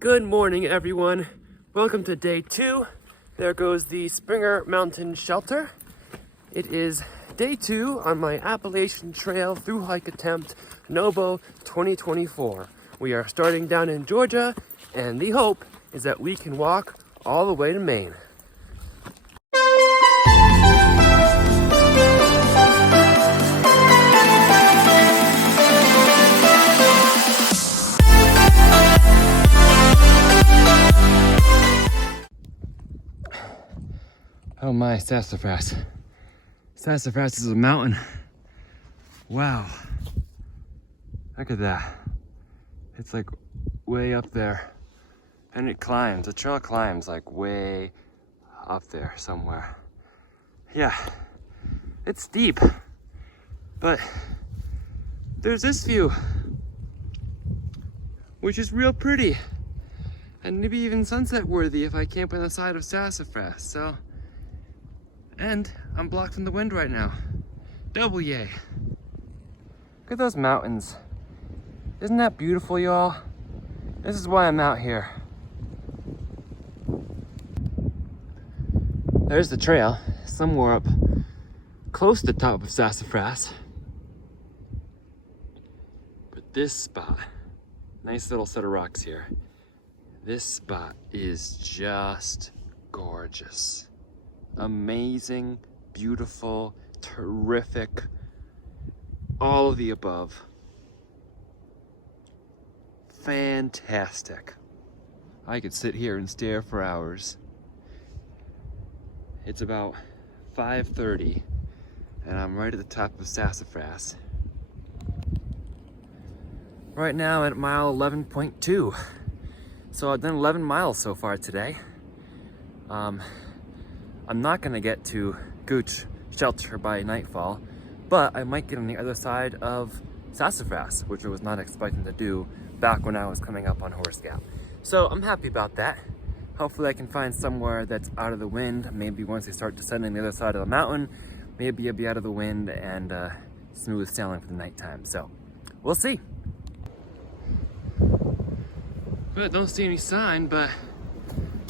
Good morning, everyone. Welcome to day 2. There goes the Springer Mountain Shelter. It is day 2 on my Appalachian Trail through-hike attempt, Nobo 2024. We are starting down in Georgia, and the hope is that we can walk all the way to Maine. Oh my, Sassafras. Sassafras is a mountain. Wow. Look at that. It's like way up there. And it climbs, the trail climbs like way up there somewhere. Yeah, it's steep, but there's this view, which is real pretty. And maybe even sunset worthy if I camp on the side of Sassafras, so. And I'm blocked from the wind right now. Double yay. Look at those mountains. Isn't that beautiful, y'all? This is why I'm out here. There's the trail, somewhere up close to the top of Sassafras. But this spot, nice little set of rocks here. This spot is just gorgeous. Amazing, beautiful, terrific, all of the above. Fantastic. I could sit here and stare for hours. It's about 5:30 and I'm right at the top of Sassafras. Right now I'm at mile 11.2. So I've done 11 miles so far today. I'm not gonna get to Gooch Shelter by nightfall, but I might get on the other side of Sassafras, which I was not expecting to do back when I was coming up on Horse Gap. So I'm happy about that. Hopefully I can find somewhere that's out of the wind. Maybe once I start descending the other side of the mountain, maybe I'll be out of the wind and smooth sailing for the nighttime. So we'll see. But don't see any sign, but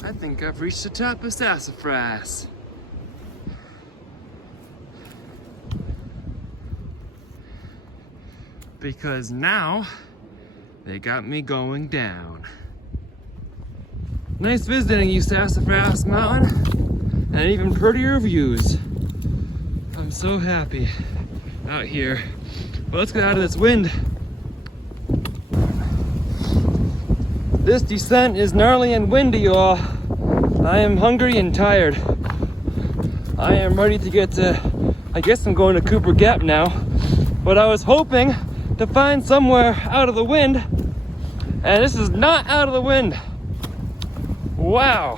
I think I've reached the top of Sassafras. Because now they got me going down. Nice visiting you, Sassafras Mountain, and even prettier views. I'm so happy out here. Well, let's get out of this wind. This descent is gnarly and windy, y'all. I am hungry and tired. I am ready to get to, I guess I'm going to Cooper Gap now, but I was hoping to find somewhere out of the wind, and this is not out of the wind. Wow.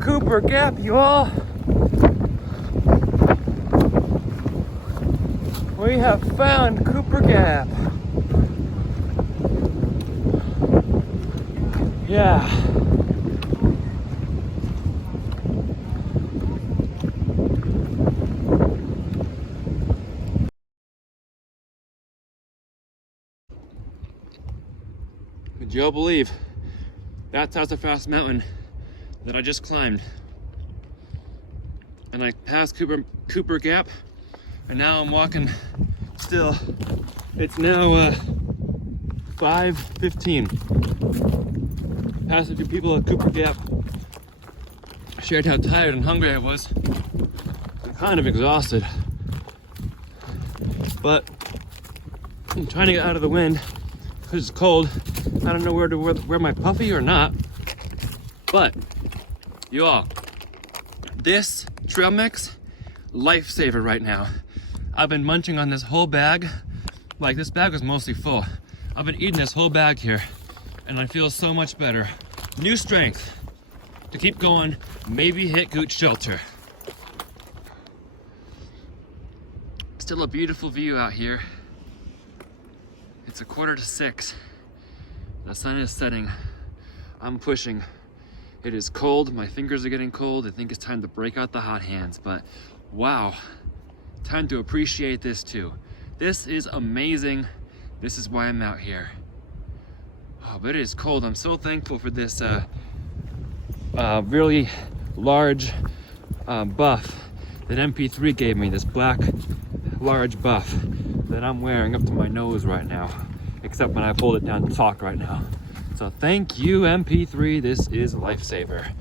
Cooper Gap, you all. We have found Cooper Gap. Yeah. Would y'all believe that's Sassafras Mountain that I just climbed? And I passed Cooper Gap, and now I'm walking still. It's now 5:15. Passed a few people at Cooper Gap. Shared how tired and hungry I was. I'm kind of exhausted, but I'm trying to get out of the wind because it's cold. I don't know where to wear my puffy or not, but you all, this trail mix, lifesaver right now. I've been munching on this whole bag. Like, this bag was mostly full. I've been eating this whole bag here, and I feel so much better. New strength to keep going, maybe hit Gooch Shelter. Still a beautiful view out here. It's 5:45. The sun is setting. I'm pushing. It is cold, my fingers are getting cold. I think it's time to break out the hot hands, but wow, time to appreciate this too. This is amazing. This is why I'm out here. Oh, but it is cold. I'm so thankful for this really large buff that MP3 gave me, this black large buff that I'm wearing up to my nose right now, except when I pulled it down to talk right now. So thank you, MP3. This is a lifesaver.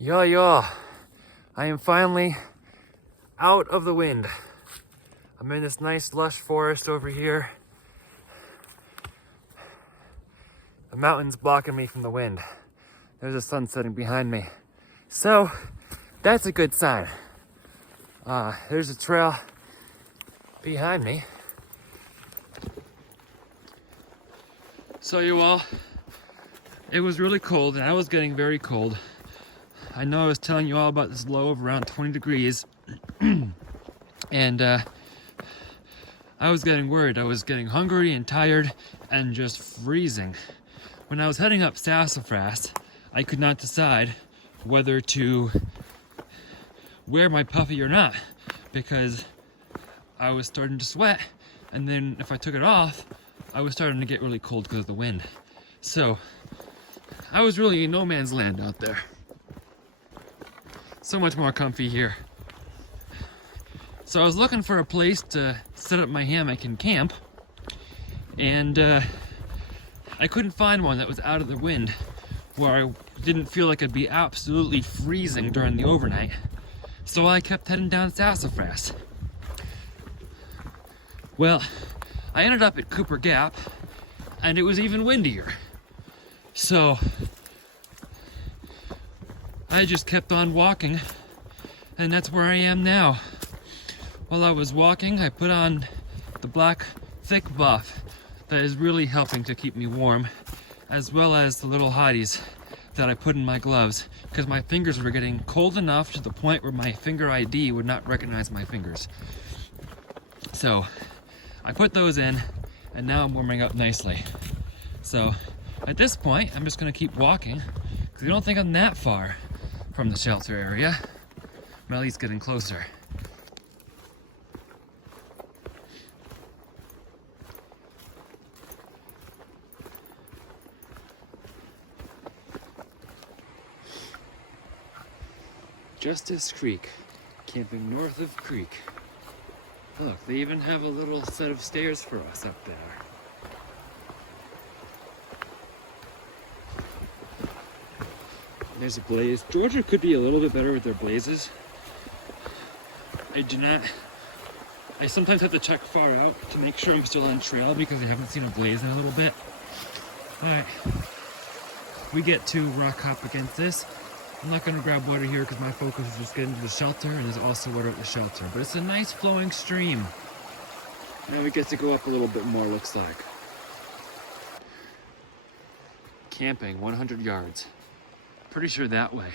Yo, I am finally out of the wind. I'm in this nice lush forest over here. The mountain's blocking me from the wind. There's a sun setting behind me. So, that's a good sign. There's a trail behind me. So you all, it was really cold and I was getting very cold. I know I was telling you all about this low of around 20 degrees and I was getting worried. I was getting hungry and tired and just freezing. When I was heading up Sassafras, I could not decide whether to wear my puffy or not because I was starting to sweat, and then if I took it off, I was starting to get really cold because of the wind. So I was really in no man's land out there. So much more comfy here. So I was looking for a place to set up my hammock and camp, and I couldn't find one that was out of the wind where I didn't feel like I'd be absolutely freezing during the overnight. So I kept heading down Sassafras. Well, I ended up at Cooper Gap and it was even windier. So I just kept on walking, and that's where I am now. While I was walking, I put on the black thick buff that is really helping to keep me warm, as well as the little hotties that I put in my gloves, because my fingers were getting cold enough to the point where my finger ID would not recognize my fingers. So I put those in, and now I'm warming up nicely. So at this point, I'm just gonna keep walking, because I don't think I'm that far from the shelter area. I'm at least getting closer. Justice Creek, camping north of Creek. Look, they even have a little set of stairs for us up there. There's a blaze. Georgia could be a little bit better with their blazes. I sometimes have to check far out to make sure I'm still on trail because I haven't seen a blaze in a little bit. Alright, we get to rock hop against this. I'm not gonna grab water here because my focus is just getting to the shelter, and there's also water at the shelter. But it's a nice flowing stream. Now we get to go up a little bit more, looks like. Camping 100 yards. Pretty sure that way.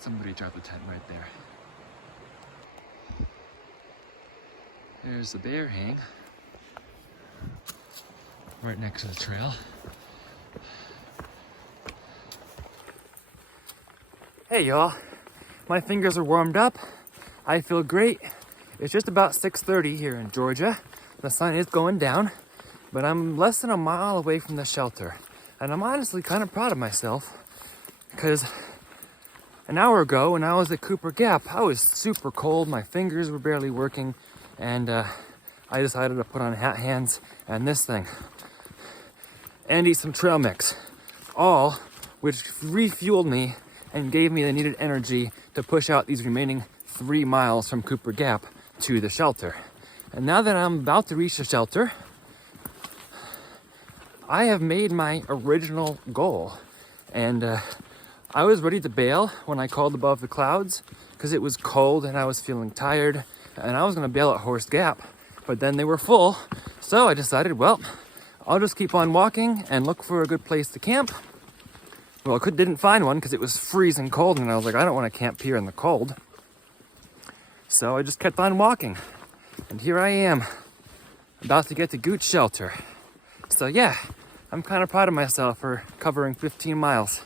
Somebody dropped the tent right there. There's the bear hang. Right next to the trail. Hey y'all, my fingers are warmed up. I feel great. It's just about 6:30 here in Georgia. The sun is going down, but I'm less than a mile away from the shelter. And I'm honestly kind of proud of myself because an hour ago when I was at Cooper Gap, I was super cold. My fingers were barely working, and I decided to put on hat hands and this thing and eat some trail mix, all which refueled me and gave me the needed energy to push out these remaining 3 miles from Cooper Gap to the shelter. And now that I'm about to reach the shelter, I have made my original goal. And I was ready to bail when I called above the clouds because it was cold and I was feeling tired, and I was gonna bail at Horse Gap, but then they were full. So I decided, well, I'll just keep on walking and look for a good place to camp. Well, I didn't find one because it was freezing cold, and I was like, I don't want to camp here in the cold. So I just kept on walking, and here I am, about to get to Gooch Shelter. So yeah, I'm kind of proud of myself for covering 15 miles.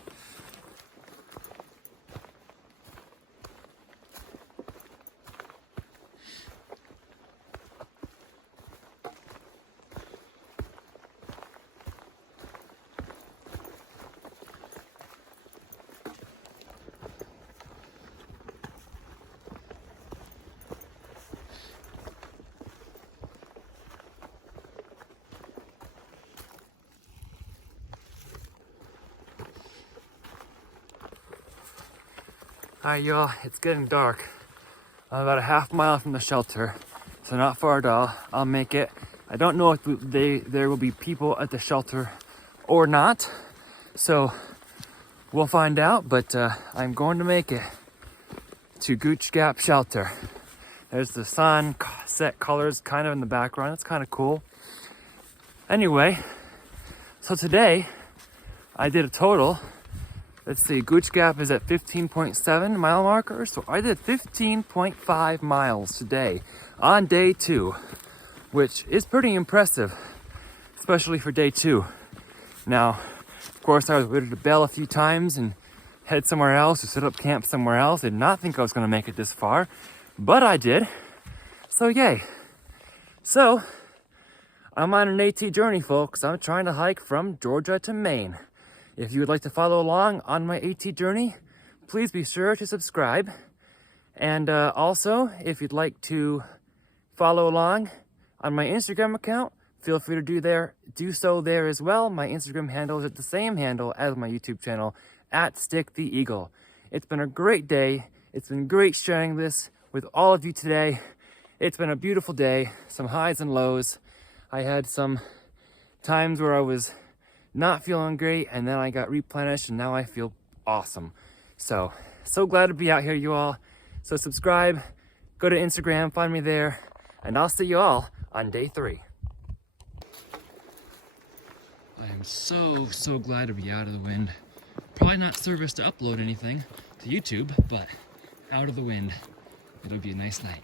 Alright y'all, it's getting dark. I'm about a half mile from the shelter, so not far at all. I'll make it. I don't know if there will be people at the shelter or not, so we'll find out, but I'm going to make it to Gooch Gap Shelter. There's the sunset colors kind of in the background. It's kind of cool. Anyway, so today I did a total. Let's see, Gooch Gap is at 15.7 mile marker, so I did 15.5 miles today on day 2, which is pretty impressive, especially for day 2. Now, of course, I was ready to bail a few times and head somewhere else or set up camp somewhere else. Did not think I was going to make it this far, but I did, so yay. So, I'm on an AT journey, folks. I'm trying to hike from Georgia to Maine. If you would like to follow along on my AT journey, please be sure to subscribe. And also, if you'd like to follow along on my Instagram account, feel free to do so there as well. My Instagram handle is at the same handle as my YouTube channel, @StickTheEagle. It's been a great day. It's been great sharing this with all of you today. It's been a beautiful day, some highs and lows. I had some times where I was not feeling great, and then I got replenished, and now I feel awesome. So glad to be out here, you all. So subscribe, go to Instagram, find me there, and I'll see you all on day 3. I am so glad to be out of the wind. Probably not service to upload anything to YouTube, but out of the wind. It'll be a nice night.